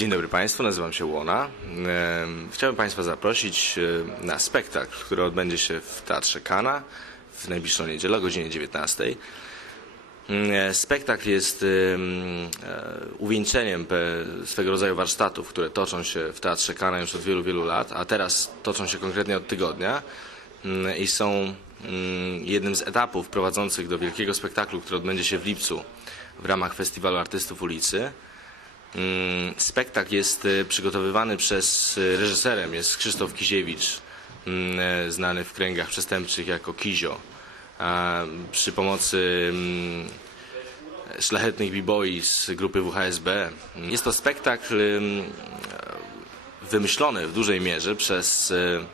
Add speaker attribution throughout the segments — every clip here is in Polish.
Speaker 1: Dzień dobry Państwu, nazywam się Łona. Chciałbym Państwa zaprosić na spektakl, który odbędzie się w Teatrze Kana w najbliższą niedzielę o godzinie 19. Mm, Spektakl jest e, uwieńczeniem swego rodzaju warsztatów, które toczą się w Teatrze Kana już od wielu, wielu lat, a teraz toczą się konkretnie od tygodnia i są jednym z etapów prowadzących do wielkiego spektaklu, który odbędzie się w lipcu w ramach Festiwalu Artystów Ulicy. Mm, Spektakl jest e, przygotowywany przez e, reżyserem, jest Krzysztof Kiziewicz, mm, e, znany w kręgach przestępczych jako Kizio. Przy pomocy mm, szlachetnych b-boy z grupy WHSB. Jest to spektakl wymyślony w dużej mierze przez, e,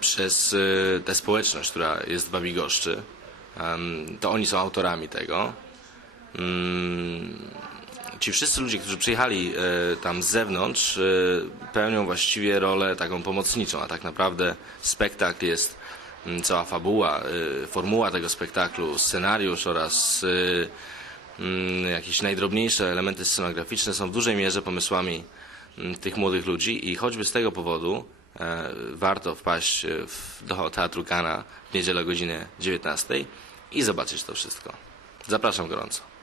Speaker 1: przez tę społeczność, która jest w Babigoszczy. To oni są autorami tego. Ci wszyscy ludzie, którzy przyjechali e, tam z zewnątrz, e, pełnią właściwie rolę taką pomocniczą, a tak naprawdę spektakl jest mm, cała fabuła, e, formuła tego spektaklu, scenariusz oraz mm, jakieś najdrobniejsze elementy scenograficzne są w dużej mierze pomysłami mm, tych młodych ludzi i choćby z tego powodu warto wpaść do Teatru Kana w niedzielę o godzinie 19 i zobaczyć to wszystko. Zapraszam gorąco.